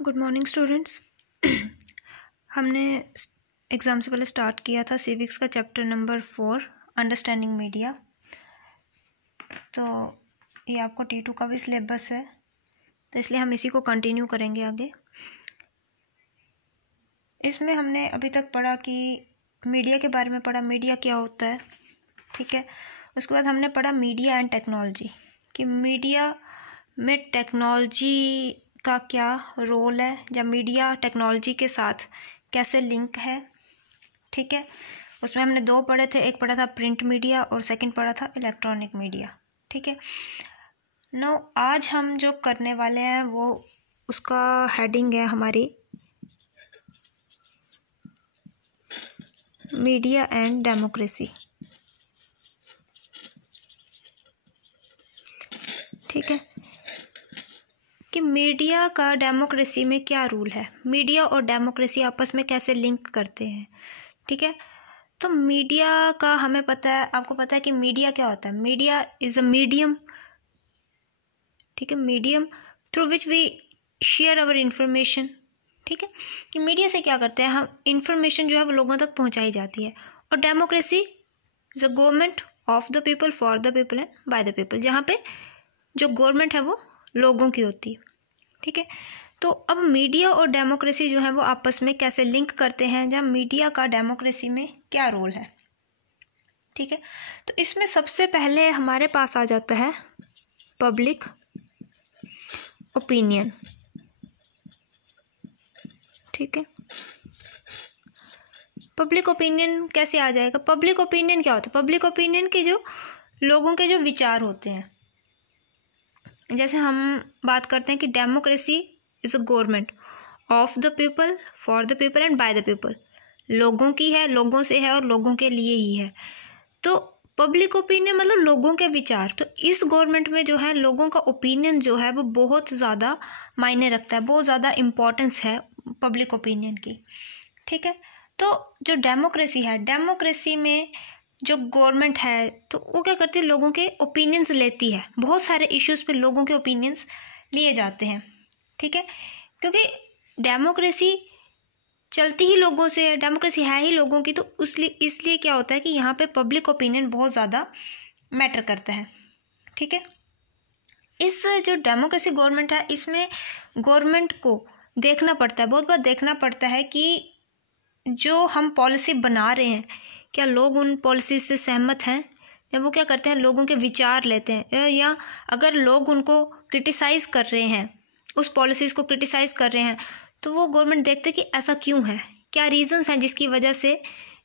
Good morning students. हमने exam से पहले स्टार्ट किया था सिविक्स का चैप्टर नंबर 4 अंडरस्टैंडिंग मीडिया। तो ये आपको T2 का भी सिलेबस है, तो इसलिए हम इसी को कंटिन्यू करेंगे आगे। इसमें हमने अभी तक पढ़ा कि मीडिया के बारे में पढ़ा, मीडिया क्या होता है, ठीक है। उसके बाद हमने पढ़ा मीडिया एंड टेक्नोलॉजी, कि मीडिया में टेक्नोलॉजी का क्या रोल है या मीडिया टेक्नोलॉजी के साथ कैसे लिंक है, ठीक है। उसमें हमने दो पढ़े थे, एक पढ़ा था प्रिंट मीडिया और सेकंड पढ़ा था इलेक्ट्रॉनिक मीडिया, ठीक है। नो आज हम जो करने वाले हैं वो उसका हेडिंग है हमारी मीडिया एंड डेमोक्रेसी, ठीक है, कि मीडिया का डेमोक्रेसी में क्या रूल है, मीडिया और डेमोक्रेसी आपस में कैसे लिंक करते हैं, ठीक है। तो मीडिया का हमें पता है, आपको पता है कि मीडिया क्या होता है। मीडिया इज़ अ मीडियम, ठीक है, medium through which we share our information, ठीक है। कि मीडिया से क्या करते हैं हम, इंफॉर्मेशन जो है वो लोगों तक पहुंचाई जाती है। और democracy is a government of the people for the people and by the people, जहाँ पे जो गवर्नमेंट है वो लोगों की होती है, ठीक है। तो अब मीडिया और डेमोक्रेसी जो है वो आपस में कैसे लिंक करते हैं, जहाँ मीडिया का डेमोक्रेसी में क्या रोल है, ठीक है। तो इसमें सबसे पहले हमारे पास आ जाता है पब्लिक ओपिनियन, ठीक है। पब्लिक ओपिनियन कैसे आ जाएगा, पब्लिक ओपिनियन क्या होता है। पब्लिक ओपिनियन के जो लोगों के जो विचार होते हैं, जैसे हम बात करते हैं कि democracy is a government of the people for the people and by the people, लोगों की है, लोगों से है और लोगों के लिए ही है। तो पब्लिक ओपिनियन मतलब लोगों के विचार। तो इस गवर्नमेंट में जो है लोगों का ओपिनियन जो है वो बहुत ज़्यादा मायने रखता है, बहुत ज़्यादा इम्पोर्टेंस है पब्लिक ओपिनियन की, ठीक है। तो जो डेमोक्रेसी है, डेमोक्रेसी में जो गवर्नमेंट है तो वो क्या करती है, लोगों के ओपिनियंस लेती है। बहुत सारे इश्यूज़ पे लोगों के ओपिनियंस लिए जाते हैं, ठीक है, क्योंकि डेमोक्रेसी चलती ही लोगों से है, डेमोक्रेसी है ही लोगों की। तो इसलिए क्या होता है कि यहाँ पे पब्लिक ओपिनियन बहुत ज़्यादा मैटर करता है, ठीक है। इस जो डेमोक्रेसी गवर्नमेंट है, इसमें गवर्नमेंट को देखना पड़ता है, बहुत बार देखना पड़ता है कि जो हम पॉलिसी बना रहे हैं क्या लोग उन पॉलिसी से सहमत हैं, या वो क्या करते हैं लोगों के विचार लेते हैं, या अगर लोग उनको क्रिटिसाइज़ कर रहे हैं, उस पॉलिसीज़ को क्रिटिसाइज़ कर रहे हैं, तो वो गवर्नमेंट देखते कि ऐसा क्यों है, क्या रीज़न्स हैं जिसकी वजह से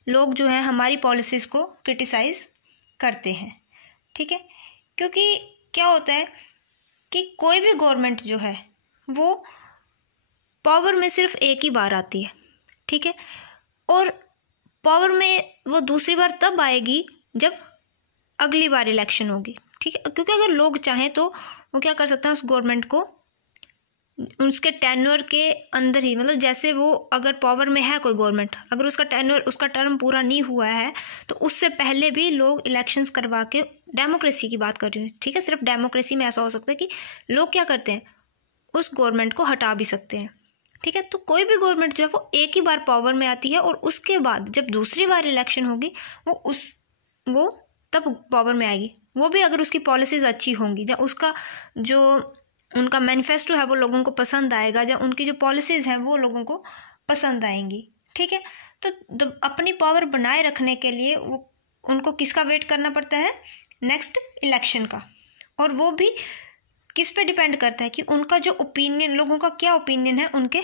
लोग जो है हमारी पॉलिसीज़ को क्रिटिसाइज़ करते हैं, ठीक है। क्योंकि क्या होता है कि कोई भी गवर्नमेंट जो है वो पावर में सिर्फ एक ही बार आती है, ठीक है, और पावर में वो दूसरी बार तब आएगी जब अगली बार इलेक्शन होगी, ठीक है। क्योंकि अगर लोग चाहें तो वो क्या कर सकते हैं, उस गवर्नमेंट को उसके टेन्योर के अंदर ही, मतलब जैसे वो अगर पावर में है कोई गवर्नमेंट, अगर उसका टेन्योर, उसका टर्म पूरा नहीं हुआ है तो उससे पहले भी लोग इलेक्शंस करवा के, डेमोक्रेसी की बात कर रही हूँ, ठीक है। सिर्फ डेमोक्रेसी में ऐसा हो सकता है कि लोग क्या करते हैं, उस गवर्नमेंट को हटा भी सकते हैं, ठीक है। तो कोई भी गवर्नमेंट जो है वो एक ही बार पावर में आती है, और उसके बाद जब दूसरी बार इलेक्शन होगी वो तब पावर में आएगी, वो भी अगर उसकी पॉलिसीज़ अच्छी होंगी, या उसका जो उनका मैनिफेस्टो है वो लोगों को पसंद आएगा, या उनकी जो पॉलिसीज़ हैं वो लोगों को पसंद आएंगी, ठीक है। तो अपनी पावर बनाए रखने के लिए वो उनको किसका वेट करना पड़ता है, नेक्स्ट इलेक्शन का। और वो भी किस पे डिपेंड करता है कि उनका जो ओपिनियन, लोगों का क्या ओपिनियन है उनके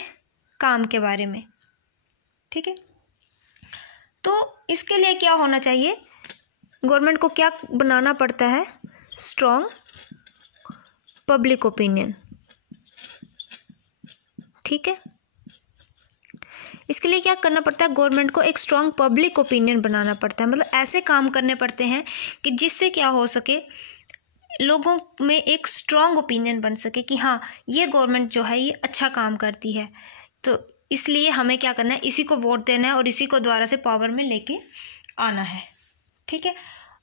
काम के बारे में, ठीक है। तो इसके लिए क्या होना चाहिए, गवर्नमेंट को क्या बनाना पड़ता है, स्ट्रॉन्ग पब्लिक ओपिनियन, ठीक है। इसके लिए क्या करना पड़ता है, गवर्नमेंट को एक स्ट्रॉन्ग पब्लिक ओपिनियन बनाना पड़ता है। मतलब ऐसे काम करने पड़ते हैं कि जिससे क्या हो सके, लोगों में एक स्ट्रॉन्ग ओपिनियन बन सके कि हाँ ये गवर्नमेंट जो है ये अच्छा काम करती है, तो इसलिए हमें क्या करना है, इसी को वोट देना है और इसी को दोबारा से पावर में लेके आना है, ठीक है।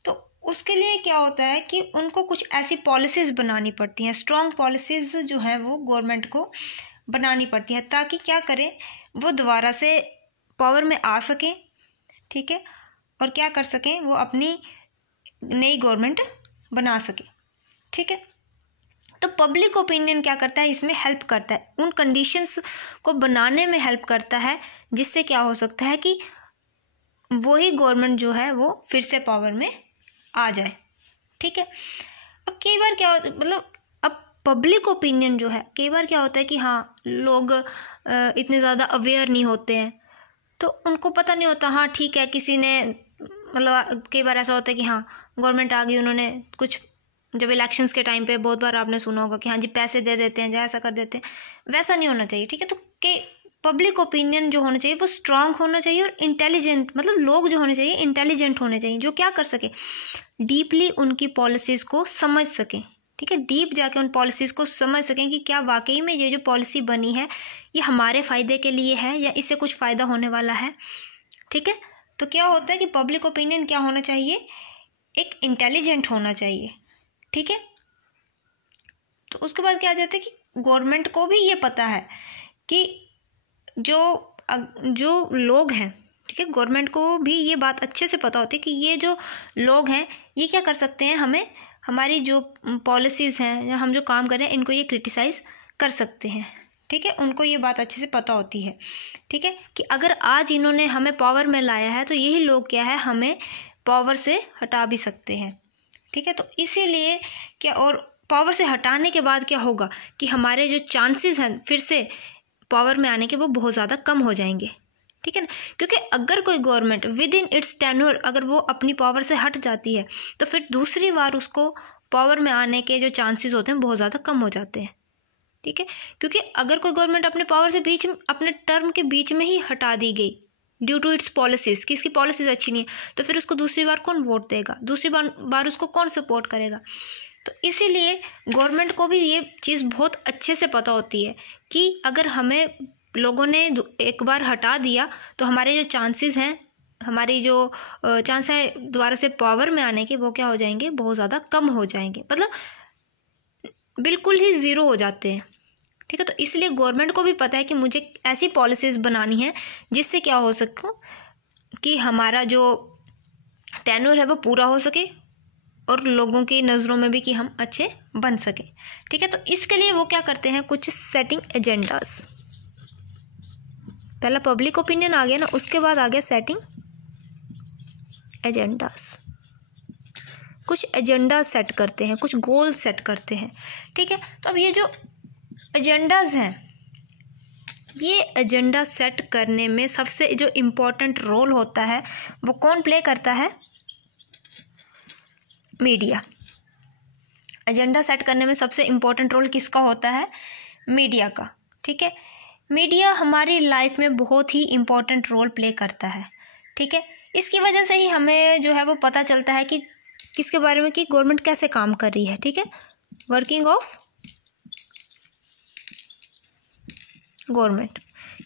तो उसके लिए क्या होता है कि उनको कुछ ऐसी पॉलिसीज़ बनानी पड़ती हैं, स्ट्रॉन्ग पॉलिसीज़ जो हैं वो गवर्नमेंट को बनानी पड़ती है ताकि क्या करें, वो दोबारा से पावर में आ सकें, ठीक है, और क्या कर सकें, वो अपनी नई गवर्नमेंट बना सके, ठीक है। तो पब्लिक ओपिनियन क्या करता है, इसमें हेल्प करता है, उन कंडीशंस को बनाने में हेल्प करता है जिससे क्या हो सकता है कि वही गवर्नमेंट जो है वो फिर से पावर में आ जाए, ठीक है। अब कई बार क्या होता है, मतलब अब पब्लिक ओपिनियन जो है, कई बार क्या होता है कि हाँ लोग इतने ज़्यादा अवेयर नहीं होते हैं, तो उनको पता नहीं होता, हाँ ठीक है किसी ने, मतलब कई बार ऐसा होता है कि हाँ गवर्नमेंट आ गई, उन्होंने कुछ, जब इलेक्शंस के टाइम पे बहुत बार आपने सुना होगा कि हाँ जी पैसे दे देते हैं या ऐसा कर देते हैं, वैसा नहीं होना चाहिए, ठीक है। तो कि पब्लिक ओपिनियन जो होना चाहिए वो स्ट्रांग होना चाहिए और इंटेलिजेंट, मतलब लोग जो होने चाहिए इंटेलिजेंट होने चाहिए, जो क्या कर सके, डीपली उनकी पॉलिसीज़ को समझ सकें, ठीक है, डीप जाके उन पॉलिसीज़ को समझ सकें कि क्या वाकई में ये जो पॉलिसी बनी है ये हमारे फ़ायदे के लिए है या इससे कुछ फ़ायदा होने वाला है, ठीक है। तो क्या होता है कि पब्लिक ओपिनियन क्या होना चाहिए, एक इंटेलिजेंट होना चाहिए, ठीक है। तो उसके बाद क्या आ जाता है कि गवर्नमेंट को भी ये पता है कि जो लोग हैं, ठीक है, गवर्नमेंट को भी ये बात अच्छे से पता होती है कि ये जो लोग हैं ये क्या कर सकते हैं, हमें हमारी जो पॉलिसीज़ हैं या हम जो काम कर रहे हैं इनको ये क्रिटिसाइज़ कर सकते हैं, ठीक है, उनको ये बात अच्छे से पता होती है, ठीक है, कि अगर आज इन्होंने हमें पावर में लाया है तो यही लोग क्या है हमें पावर से हटा भी सकते हैं, ठीक है। तो इसीलिए क्या, और पावर से हटाने के बाद क्या होगा कि हमारे जो चांसेस हैं फिर से पावर में आने के वो बहुत ज़्यादा कम हो जाएंगे, ठीक है ना, क्योंकि अगर कोई government with in its tenure अगर वो अपनी पावर से हट जाती है तो फिर दूसरी बार उसको पावर में आने के जो चांसेस होते हैं बहुत ज़्यादा कम हो जाते हैं, ठीक है। क्योंकि अगर कोई गवर्नमेंट अपने पावर से बीच में, अपने टर्म के बीच में ही हटा दी गई ड्यू टू इट्स पॉलिसीज़, कि इसकी पॉलिसीज़ अच्छी नहीं है, तो फिर उसको दूसरी बार कौन वोट देगा, दूसरी बार उसको कौन सपोर्ट करेगा। तो इसीलिए गवर्नमेंट को भी ये चीज़ बहुत अच्छे से पता होती है कि अगर हमें लोगों ने एक बार हटा दिया तो हमारे जो चांसेस हैं, हमारी जो चांस है दोबारा से पावर में आने के, वो क्या हो जाएंगे, बहुत ज़्यादा कम हो जाएंगे, मतलब बिल्कुल ही ज़ीरो हो जाते हैं, ठीक है। तो इसलिए गवर्नमेंट को भी पता है कि मुझे ऐसी पॉलिसीज़ बनानी है जिससे क्या हो सके कि हमारा जो टेन्योर है वो पूरा हो सके और लोगों की नज़रों में भी कि हम अच्छे बन सकें, ठीक है। तो इसके लिए वो क्या करते हैं, कुछ सेटिंग एजेंडास, पहला पब्लिक ओपिनियन आ गया ना, उसके बाद आ गया सेटिंग एजेंडास, कुछ एजेंडा सेट करते हैं, कुछ गोल सेट करते हैं, ठीक है। तो अब ये जो एजेंडाज हैं, ये एजेंडा सेट करने में सबसे जो इम्पोर्टेंट रोल होता है वो कौन प्ले करता है, मीडिया। एजेंडा सेट करने में सबसे इम्पोर्टेंट रोल किसका होता है, मीडिया का, ठीक है। मीडिया हमारी लाइफ में बहुत ही इम्पोर्टेंट रोल प्ले करता है, ठीक है। इसकी वजह से ही हमें जो है वो पता चलता है कि किसके बारे में, कि गवर्नमेंट कैसे काम कर रही है, ठीक है, वर्किंग ऑफ गवर्नमेंट,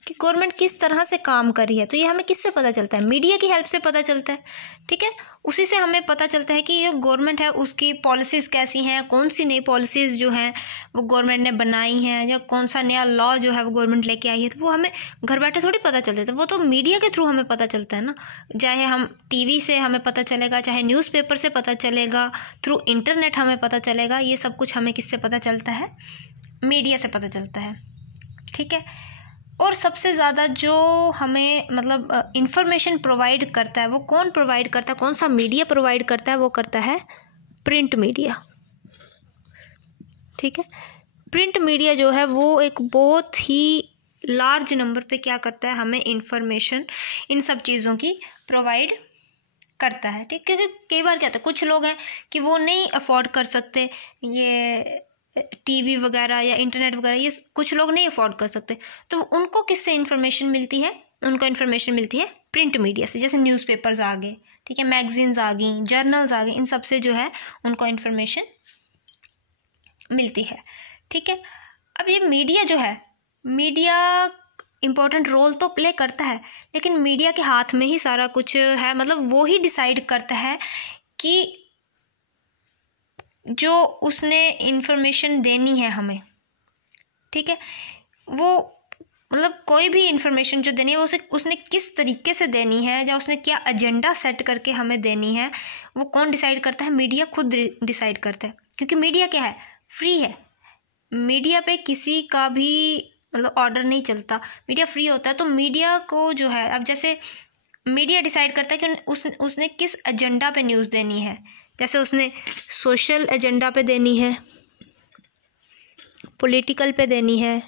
कि गवर्नमेंट किस तरह से काम कर रही है। तो ये हमें किससे पता चलता है, मीडिया की हेल्प से पता चलता है, ठीक है। उसी से हमें पता चलता है कि ये गवर्नमेंट है उसकी पॉलिसीज़ कैसी हैं, कौन सी नई पॉलिसीज़ जो हैं वो गवर्नमेंट ने बनाई हैं, या कौन सा नया लॉ जो है वो गवर्नमेंट लेके आई है। तो वो हमें घर बैठे थोड़ी पता चल जाता है, वो तो मीडिया के थ्रू हमें पता चलता है ना, चाहे हम टीवी से हमें पता चलेगा, चाहे न्यूज़पेपर से पता चलेगा, थ्रू इंटरनेट हमें पता चलेगा, ये सब कुछ हमें किससे पता चलता है, मीडिया से पता चलता है, ठीक है। और सबसे ज़्यादा जो हमें मतलब इंफॉर्मेशन प्रोवाइड करता है वो कौन प्रोवाइड करता है, कौन सा मीडिया प्रोवाइड करता है, वो करता है प्रिंट मीडिया, ठीक है। प्रिंट मीडिया जो है वो एक बहुत ही लार्ज नंबर पे क्या करता है, हमें इंफॉर्मेशन इन सब चीज़ों की प्रोवाइड करता है, ठीक। क्योंकि कई बार क्या होता है, कुछ लोग हैं कि वो नहीं अफोर्ड कर सकते ये टीवी वगैरह या इंटरनेट वगैरह, ये कुछ लोग नहीं अफोर्ड कर सकते, तो उनको किससे इन्फॉर्मेशन मिलती है, उनको इन्फॉर्मेशन मिलती है प्रिंट मीडिया से, जैसे न्यूज़पेपर्स आ गए, ठीक है, मैगजीन्स आ गई, जर्नल्स आ गए, इन सब से जो है उनको इन्फॉर्मेशन मिलती है, ठीक है। अब ये मीडिया जो है, मीडिया इम्पोर्टेंट रोल तो प्ले करता है, लेकिन मीडिया के हाथ में ही सारा कुछ है, मतलब वो ही डिसाइड करता है कि जो उसने इन्फॉर्मेशन देनी है हमें, ठीक है, वो मतलब कोई भी इंफॉर्मेशन जो देनी है वो उसने किस तरीके से देनी है, या उसने क्या एजेंडा सेट करके हमें देनी है, वो कौन डिसाइड करता है? मीडिया खुद डिसाइड करता है। क्योंकि मीडिया क्या है? फ्री है। मीडिया पे किसी का भी मतलब ऑर्डर नहीं चलता, मीडिया फ्री होता है। तो मीडिया को जो है, अब जैसे मीडिया डिसाइड करता है कि उसने किस एजेंडा पे न्यूज़ देनी है। जैसे उसने सोशल एजेंडा पे देनी है, पॉलिटिकल पे देनी है,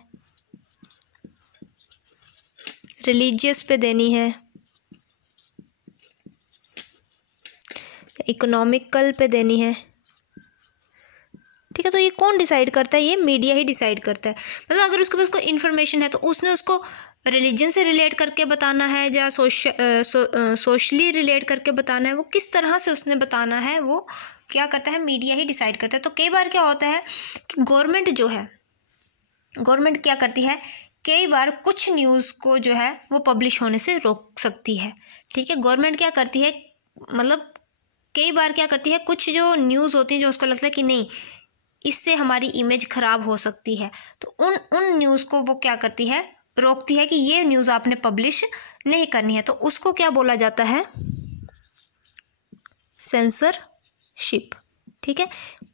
रिलीजियस पे देनी है, इकोनॉमिकल पे देनी है, ठीक है। तो ये कौन डिसाइड करता है? ये मीडिया ही डिसाइड करता है। मतलब अगर उसके पास कोई इन्फॉर्मेशन है तो उसने उसको रिलीजन से रिलेट करके बताना है, या सोशली रिलेट करके बताना है, वो किस तरह से उसने बताना है, वो क्या करता है? मीडिया ही डिसाइड करता है। तो कई बार क्या होता है कि गवर्नमेंट जो है, गवर्नमेंट क्या करती है, कई बार कुछ न्यूज़ को जो है वो पब्लिश होने से रोक सकती है, ठीक है। गवर्नमेंट क्या करती है, मतलब कई बार क्या करती है, कुछ जो न्यूज़ होती है जो उसको लगता है कि नहीं इससे हमारी इमेज ख़राब हो सकती है, तो उन न्यूज़ को वो क्या करती है, रोकती है कि ये न्यूज़ आपने पब्लिश नहीं करनी है। तो उसको क्या बोला जाता है? सेंसरशिप, ठीक है।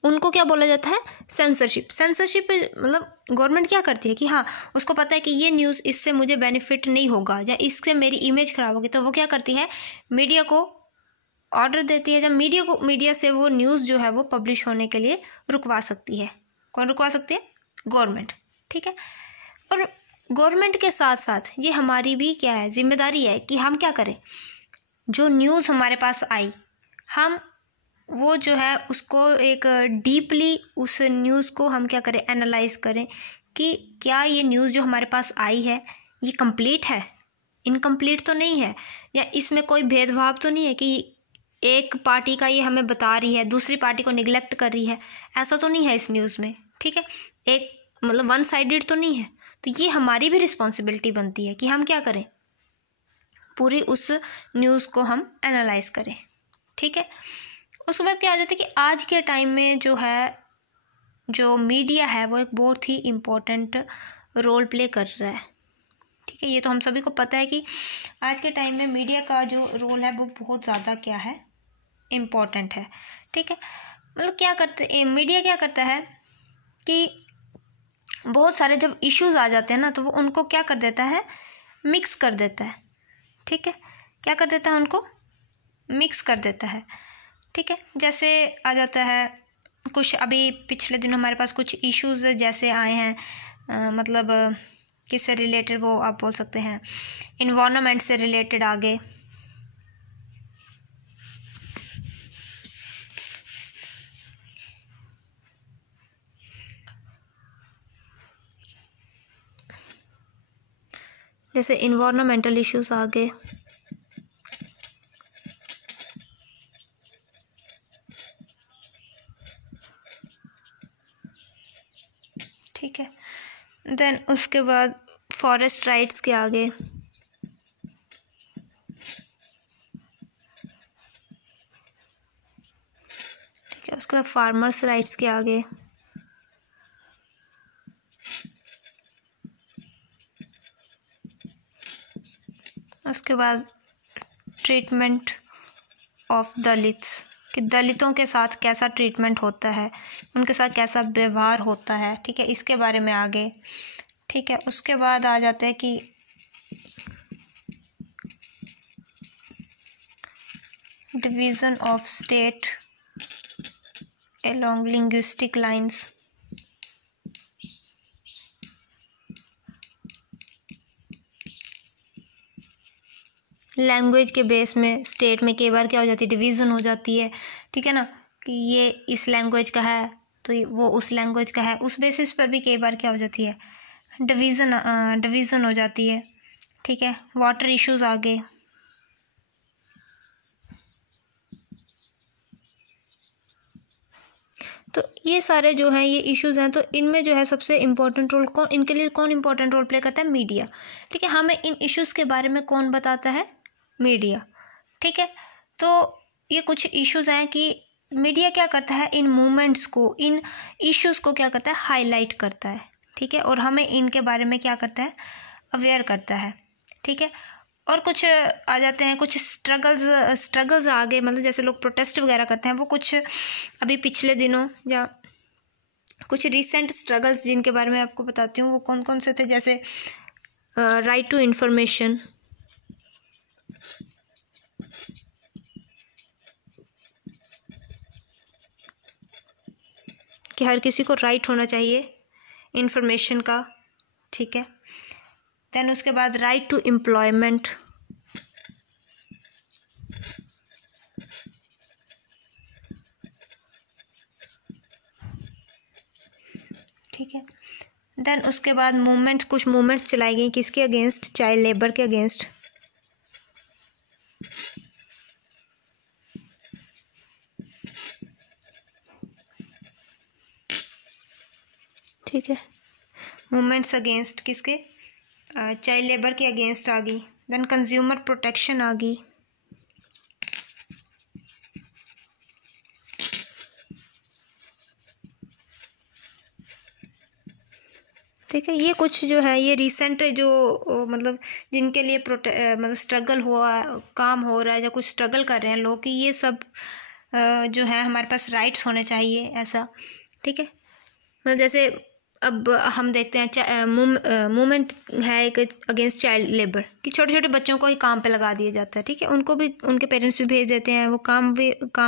उनको क्या बोला जाता है? सेंसरशिप। सेंसरशिप मतलब गवर्नमेंट क्या करती है कि हाँ, उसको पता है कि ये न्यूज़ इससे मुझे बेनिफिट नहीं होगा या इससे मेरी इमेज ख़राब होगी, तो वो क्या करती है? मीडिया को ऑर्डर देती है, जब मीडिया से वो न्यूज़ जो है वो पब्लिश होने के लिए रुकवा सकती है। कौन रुकवा सकती है? गवर्नमेंट, ठीक है। और गवर्नमेंट के साथ साथ ये हमारी भी क्या है, जिम्मेदारी है कि हम क्या करें, जो न्यूज़ हमारे पास आई, हम वो जो है उसको एक डीपली उस न्यूज़ को हम क्या करें, एनालाइज करें कि क्या ये न्यूज़ जो हमारे पास आई है ये कंप्लीट है, इनकम्प्लीट तो नहीं है, या इसमें कोई भेदभाव तो नहीं है कि एक पार्टी का ये हमें बता रही है, दूसरी पार्टी को निगलेक्ट कर रही है, ऐसा तो नहीं है इस न्यूज़ में, ठीक है। एक मतलब वन साइडेड तो नहीं है। तो ये हमारी भी रिस्पॉन्सिबिलिटी बनती है कि हम क्या करें, पूरी उस न्यूज़ को हम एनालाइज करें, ठीक है। उसके बाद क्या आ जाता है कि आज के टाइम में जो है, जो मीडिया है वो एक बहुत ही इम्पोर्टेंट रोल प्ले कर रहा है, ठीक है। ये तो हम सभी को पता है कि आज के टाइम में मीडिया का जो रोल है वो बहुत ज़्यादा क्या है, इम्पोर्टेंट है, ठीक है। मतलब क्या करते मीडिया क्या करता है कि बहुत सारे जब इश्यूज आ जाते हैं ना, तो वो उनको क्या कर देता है, मिक्स कर देता है, ठीक है। क्या कर देता है? उनको मिक्स कर देता है, ठीक है। जैसे आ जाता है कुछ, अभी पिछले दिन हमारे पास कुछ इश्यूज जैसे आए हैं, मतलब किससे रिलेटेड, वो आप बोल सकते हैं इन्वायरमेंट से रिलेटेड आगे, जैसे इन्वायरमेंटल इश्यूज आ गए, ठीक है। देन उसके बाद फॉरेस्ट राइट्स के आगे, ठीक है। उसके बाद फार्मर्स राइट्स के आगे, उसके बाद ट्रीटमेंट ऑफ दलित्स, कि दलितों के साथ कैसा ट्रीटमेंट होता है, उनके साथ कैसा व्यवहार होता है, ठीक है, इसके बारे में आगे, ठीक है। उसके बाद आ जाते हैं कि division of state along linguistic lines, language के बेस में स्टेट में कई बार क्या हो जाती है, डिवीज़न हो जाती है, ठीक है ना, कि ये इस लैंग्वेज का है तो वो उस लैंग्वेज का है, उस बेसिस पर भी कई बार क्या हो जाती है, डिवीज़न हो जाती है, ठीक है। वाटर इश्यूज आ गए, तो ये सारे जो हैं ये इश्यूज हैं। तो इनमें जो है सबसे इम्पोर्टेंट रोल इनके लिए कौन इम्पोर्टेंट रोल प्ले करता है? मीडिया, ठीक है। हमें इन इश्यूज़ के बारे में कौन बताता है? मीडिया, ठीक है। तो ये कुछ इश्यूज हैं कि मीडिया क्या करता है, इन मूवमेंट्स को, इन इश्यूज़ को क्या करता है, हाईलाइट करता है, ठीक है, और हमें इनके बारे में क्या करता है, अवेयर करता है। ठीक है, और कुछ आ जाते हैं कुछ स्ट्रगल्स आगे, मतलब जैसे लोग प्रोटेस्ट वगैरह करते हैं, वो कुछ अभी पिछले दिनों या कुछ रिसेंट स्ट्रगल्स जिनके बारे में आपको बताती हूँ वो कौन कौन से थे। जैसे राइट टू इंफॉर्मेशन, कि हर किसी को राइट होना चाहिए इंफॉर्मेशन का। ठीक है, देन उसके बाद राइट टू एम्प्लॉयमेंट, ठीक है, देन उसके बाद मूवमेंट्स, कुछ मूवमेंट्स चलाई गई किसके अगेंस्ट, चाइल्ड लेबर के अगेंस्ट। ठीक है, मूवमेंट्स अगेंस्ट किसके, चाइल्ड लेबर के अगेंस्ट आ गई। देन कंज्यूमर प्रोटेक्शन आ गई। ठीक है, ये कुछ जो है ये रिसेंट जो मतलब जिनके लिए मतलब स्ट्रगल हुआ, काम हो रहा है या कुछ स्ट्रगल कर रहे हैं लोग, कि ये सब जो है हमारे पास राइट्स होने चाहिए ऐसा। ठीक है, मतलब जैसे अब हम देखते हैं मूवमेंट है एक अगेंस्ट चाइल्ड लेबर, कि छोटे छोटे बच्चों को ही काम पे लगा दिया जाता है। ठीक है, उनको भी उनके पेरेंट्स भी भेज देते हैं, वो काम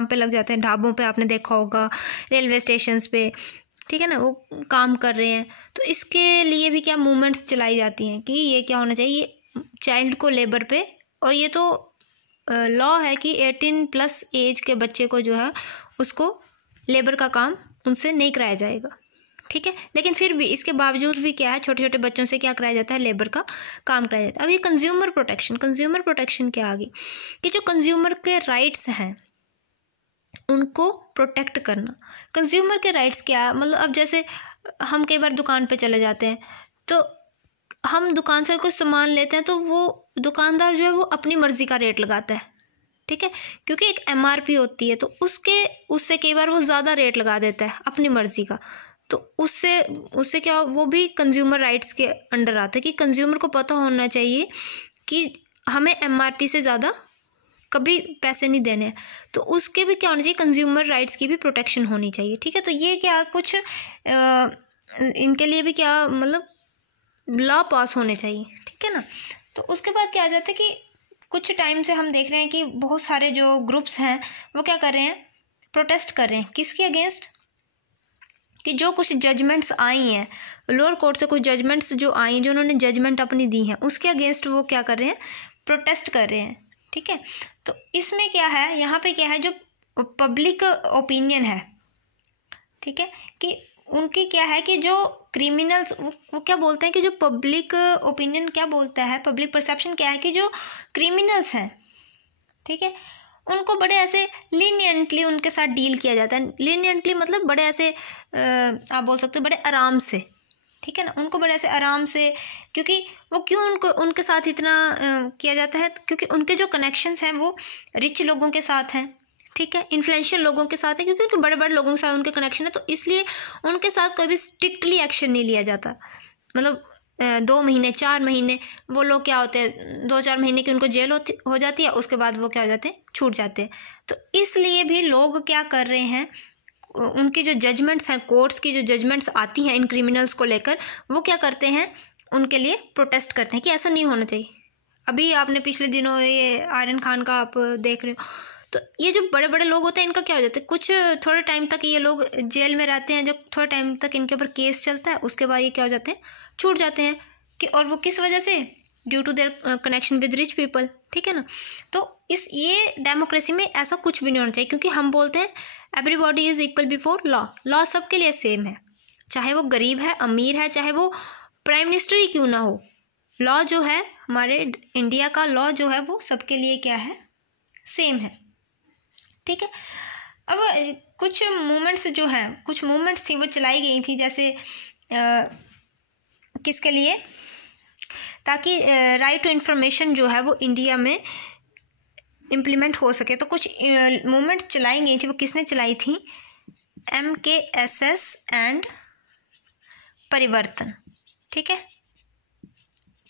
पे लग जाते हैं। ढाबों पे आपने देखा होगा, रेलवे स्टेशंस पे, ठीक है ना, वो काम कर रहे हैं। तो इसके लिए भी क्या मूवमेंट्स चलाई जाती हैं कि ये क्या होना चाहिए, ये चाइल्ड को लेबर पे, और ये तो लॉ है कि 18+ एज के बच्चे को जो है उसको लेबर का काम उनसे नहीं कराया जाएगा। ठीक है, लेकिन फिर भी इसके बावजूद भी क्या है, छोटे छोटे बच्चों से क्या कराया जाता है, लेबर का काम कराया जाता है। अब ये कंज्यूमर प्रोटेक्शन क्या आ गई, कि जो कंज्यूमर के राइट्स हैं उनको प्रोटेक्ट करना। कंज्यूमर के राइट्स क्या, मतलब अब जैसे हम कई बार दुकान पे चले जाते हैं, तो हम दुकान से कुछ सामान लेते हैं, तो वो दुकानदार जो है वो अपनी मर्ज़ी का रेट लगाता है। ठीक है, क्योंकि एक MRP होती है, तो उससे कई बार वो ज़्यादा रेट लगा देता है अपनी मर्ज़ी का। तो उससे क्या, वो भी कंज्यूमर राइट्स के अंडर आता है, कि कंज्यूमर को पता होना चाहिए कि हमें MRP से ज़्यादा कभी पैसे नहीं देने हैं। तो उसके भी क्या होना चाहिए, कंज्यूमर राइट्स की भी प्रोटेक्शन होनी चाहिए। ठीक है, तो ये क्या कुछ इनके लिए भी क्या मतलब लॉ पास होने चाहिए। ठीक है ना, तो उसके बाद क्या आ जाता है कि कुछ टाइम से हम देख रहे हैं कि बहुत सारे जो ग्रुप्स हैं वो क्या कर रहे हैं, प्रोटेस्ट कर रहे हैं किसके अगेंस्ट, कि जो कुछ जजमेंट्स आई हैं लोअर कोर्ट से, कुछ जजमेंट्स जो आई, जो उन्होंने जजमेंट अपनी दी हैं, उसके अगेंस्ट वो क्या कर रहे हैं, प्रोटेस्ट कर रहे हैं। ठीक है, तो इसमें क्या है, यहाँ पे क्या है, जो पब्लिक ओपिनियन है, ठीक है, कि उनकी क्या है कि जो क्रिमिनल्स, वो क्या बोलते हैं कि जो पब्लिक ओपिनियन क्या बोलता है, पब्लिक परसेप्शन क्या है, कि जो क्रिमिनल्स हैं, ठीक है, उनको बड़े ऐसे लीनियंटली उनके साथ डील किया जाता है। लीनियंटली मतलब बड़े ऐसे आप बोल सकते हो बड़े आराम से। ठीक है ना, उनको बड़े ऐसे आराम से, क्योंकि वो क्यों उनके साथ इतना किया जाता है, क्योंकि उनके जो कनेक्शंस हैं वो रिच लोगों के साथ हैं। ठीक है, इन्फ्लुएंशियल लोगों के साथ है, क्योंकि उनके बड़े बड़े लोगों के साथ उनके कनेक्शन है, तो इसलिए उनके साथ कोई भी स्ट्रिक्टली एक्शन नहीं लिया जाता। मतलब 2 महीने 4 महीने वो लोग क्या होते हैं, 2-4 महीने की उनको जेल हो जाती है, उसके बाद वो क्या हो जाते हैं, छूट जाते हैं। तो इसलिए भी लोग क्या कर रहे हैं, उनकी जो जजमेंट्स हैं, कोर्ट्स की जो जजमेंट्स आती हैं इन क्रिमिनल्स को लेकर, वो क्या करते हैं, उनके लिए प्रोटेस्ट करते हैं कि ऐसा नहीं होना चाहिए। अभी आपने पिछले दिनों ये आर्यन खान का आप देख रहे हो, तो ये जो बड़े बड़े लोग होते हैं इनका क्या हो जाता है, कुछ थोड़े टाइम तक ये लोग जेल में रहते हैं, जब थोड़े टाइम तक इनके ऊपर केस चलता है, उसके बाद ये क्या हो जाते हैं, छूट जाते हैं। कि और वो किस वजह से, due to their connection with rich people. ठीक है ना, तो ये डेमोक्रेसी में ऐसा कुछ भी नहीं होना चाहिए, क्योंकि हम बोलते हैं everybody is equal before law. Law सबके लिए सेम है, चाहे वो गरीब है, अमीर है, चाहे वो प्राइम मिनिस्टर ही क्यों ना हो। लॉ जो है हमारे इंडिया का लॉ जो है वो सबके लिए क्या है, सेम है। ठीक है, अब कुछ मूवमेंट्स जो हैं, कुछ मूवमेंट्स थी वो चलाई गई थी, जैसे किसके लिए, ताकि राइट टू इन्फॉर्मेशन जो है वो इंडिया में इम्प्लीमेंट हो सके। तो कुछ मूवमेंट्स चलाई गई थी, वो किसने चलाई थी, MKSS एंड परिवर्तन, ठीक है,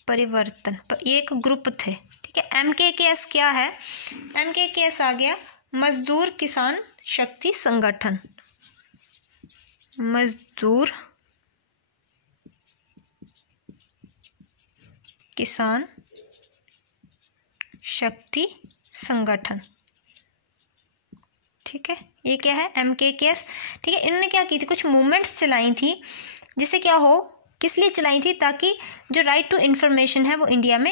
परिवर्तन, ये एक ग्रुप थे, ठीक है। MKKS क्या है? MKKS आ गया मजदूर किसान शक्ति संगठन, मजदूर किसान शक्ति संगठन, ठीक है। ये क्या है? MKKS, ठीक है। इन्होंने क्या की थी? कुछ मूवमेंट्स चलाई थी, जिससे क्या हो, किस लिए चलाई थी? ताकि जो राइट टू इन्फॉर्मेशन है वो इंडिया में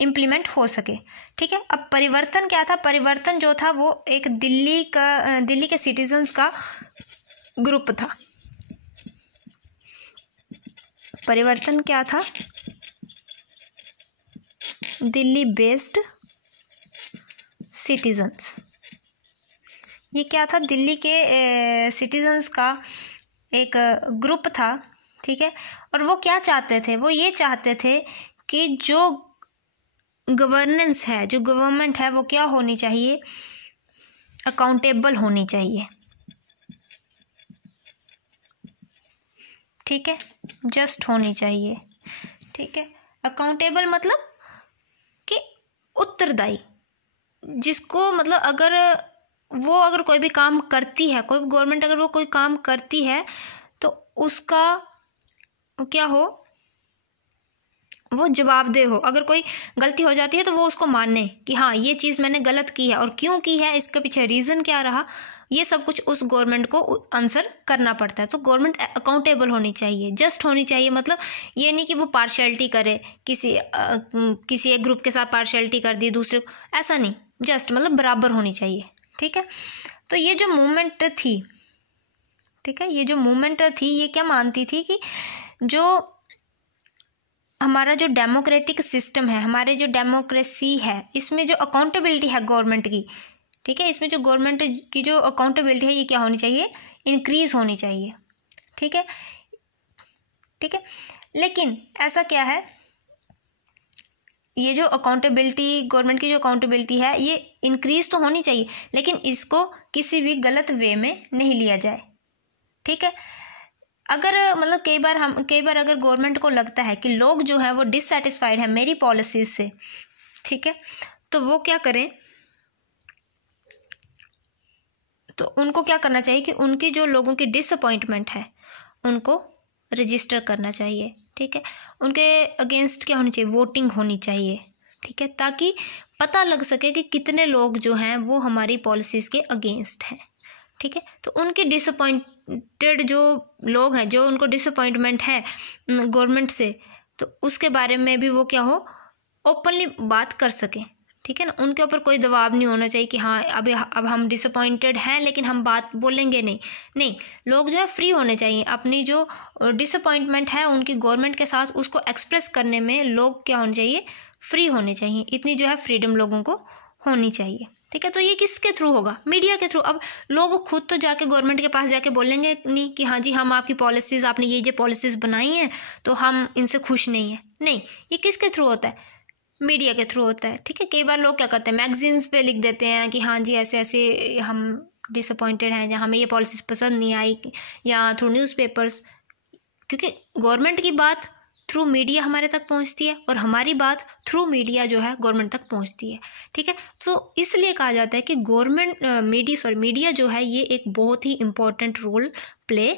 इम्प्लीमेंट हो सके, ठीक है। अब परिवर्तन क्या था? परिवर्तन जो था वो एक दिल्ली के सिटीजन्स का ग्रुप था। परिवर्तन क्या था? दिल्ली बेस्ड सिटीजन्स, ये क्या था? दिल्ली के सिटीजन्स का एक ग्रुप था, ठीक है। और वो क्या चाहते थे? वो ये चाहते थे कि जो गवर्नेंस है, जो गवर्नमेंट है, वो क्या होनी चाहिए? अकाउंटेबल होनी चाहिए, ठीक है, जस्ट होनी चाहिए, ठीक है। अकाउंटेबल मतलब कि उत्तरदायी, जिसको मतलब अगर कोई भी काम करती है, कोई गवर्नमेंट अगर वो कोई काम करती है तो उसका क्या हो, वो जवाबदेह हो। अगर कोई गलती हो जाती है तो वो उसको माने कि हाँ ये चीज़ मैंने गलत की है, और क्यों की है, इसके पीछे रीज़न क्या रहा, ये सब कुछ उस गवर्नमेंट को आंसर करना पड़ता है। तो गवर्नमेंट अकाउंटेबल होनी चाहिए, जस्ट होनी चाहिए। मतलब ये नहीं कि वो पार्शियलिटी करे, किसी एक ग्रुप के साथ पार्शियलिटी कर दी दूसरे को, ऐसा नहीं, जस्ट मतलब बराबर होनी चाहिए, ठीक है। तो ये जो मूवमेंट थी, ठीक है, ये जो मूवमेंट थी ये क्या मानती थी कि जो हमारा जो डेमोक्रेटिक सिस्टम है, हमारे जो डेमोक्रेसी है, इसमें जो अकाउंटेबिलिटी है गवर्नमेंट की, ठीक है, इसमें जो गवर्नमेंट की जो अकाउंटेबिलिटी है ये क्या होनी चाहिए? इंक्रीज होनी चाहिए, ठीक है, ठीक है। लेकिन ऐसा क्या है, ये जो अकाउंटेबिलिटी, गवर्नमेंट की जो अकाउंटेबिलिटी है ये इंक्रीज तो होनी चाहिए, लेकिन इसको किसी भी गलत वे में नहीं लिया जाए, ठीक है। अगर मतलब कई बार अगर गवर्नमेंट को लगता है कि लोग जो है वो डिससेटिस्फाइड है मेरी पॉलिसीज से, ठीक है, तो वो क्या करें, तो उनको क्या करना चाहिए कि उनकी जो लोगों की डिसअपॉइंटमेंट है उनको रजिस्टर करना चाहिए, ठीक है। उनके अगेंस्ट क्या होनी चाहिए? वोटिंग होनी चाहिए, ठीक है, ताकि पता लग सके कि कितने लोग जो हैं वो हमारी पॉलिसीज़ के अगेंस्ट हैं, ठीक है। तो उनकी डिसअपॉइंटेड जो लोग हैं, जो उनको डिसअपॉइंटमेंट है गवर्नमेंट से, तो उसके बारे में भी वो क्या हो, ओपनली बात कर सकें, ठीक है ना। उनके ऊपर कोई दबाव नहीं होना चाहिए कि हाँ अब हम डिसअपॉइंटेड हैं लेकिन हम बात बोलेंगे नहीं, लोग जो है फ्री होने चाहिए। अपनी जो डिसअपॉइंटमेंट है उनकी गवर्नमेंट के साथ, उसको एक्सप्रेस करने में लोग क्या होने चाहिए? फ्री होने चाहिए। इतनी जो है फ्रीडम लोगों को होनी चाहिए, ठीक है। तो ये किसके थ्रू होगा? मीडिया के थ्रू। अब लोग खुद तो जाके गवर्नमेंट के पास जाके बोलेंगे नहीं कि हाँ जी हम आपकी पॉलिसीज़, आपने ये पॉलिसीज़ बनाई हैं तो हम इनसे खुश नहीं हैं, नहीं। ये किसके थ्रू होता है? मीडिया के थ्रू होता है, ठीक है। कई बार लोग क्या करते हैं, मैगजीन्स पे लिख देते हैं कि हाँ जी ऐसे ऐसे हम डिसअपॉइंटेड हैं, या हमें ये पॉलिसीज़ पसंद नहीं आई, या थ्रू न्यूज़पेपर्स, क्योंकि गवर्नमेंट की बात थ्रू मीडिया हमारे तक पहुंचती है और हमारी बात थ्रू मीडिया जो है गवर्नमेंट तक पहुंचती है, ठीक है। सो इसलिए कहा जाता है कि मीडिया जो है ये एक बहुत ही इम्पोर्टेंट रोल प्ले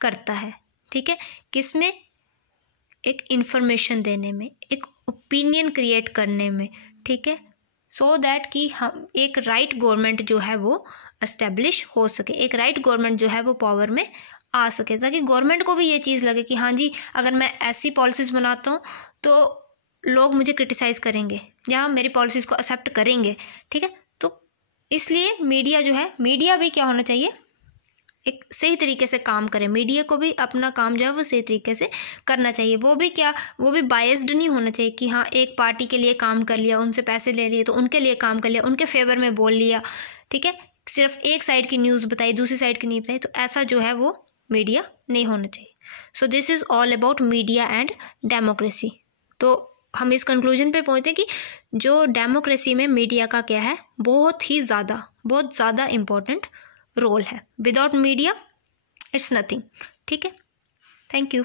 करता है, ठीक है। किसमें? एक इन्फॉर्मेशन देने में, एक ओपिनियन क्रिएट करने में, ठीक है, सो दैट कि हम एक राइट गवर्नमेंट जो है वो एस्टेब्लिश हो सके, एक राइट गवर्नमेंट जो है वो पावर में आ सके, ताकि गवर्नमेंट को भी ये चीज़ लगे कि हाँ जी अगर मैं ऐसी पॉलिसीज़ बनाता हूँ तो लोग मुझे क्रिटिसाइज़ करेंगे या मेरी पॉलिसीज़ को एक्सेप्ट करेंगे, ठीक है। तो इसलिए मीडिया जो है, मीडिया भी क्या होना चाहिए? एक सही तरीके से काम करें। मीडिया को भी अपना काम जो है वो सही तरीके से करना चाहिए। वो भी बायस्ड नहीं होना चाहिए कि हाँ एक पार्टी के लिए काम कर लिया, उनसे पैसे ले लिए तो उनके लिए काम कर लिया, उनके फेवर में बोल लिया, ठीक है, सिर्फ एक साइड की न्यूज़ बताई, दूसरी साइड की नहीं बताई। तो ऐसा जो है वो मीडिया नहीं होना चाहिए। So this is all about media and democracy. तो हम इस कंक्लूजन पे पहुँचते हैं कि जो डेमोक्रेसी में मीडिया का क्या है, बहुत ज़्यादा इम्पोर्टेंट रोल है। विदाउट मीडिया इट्स नथिंग, ठीक है। Thank you.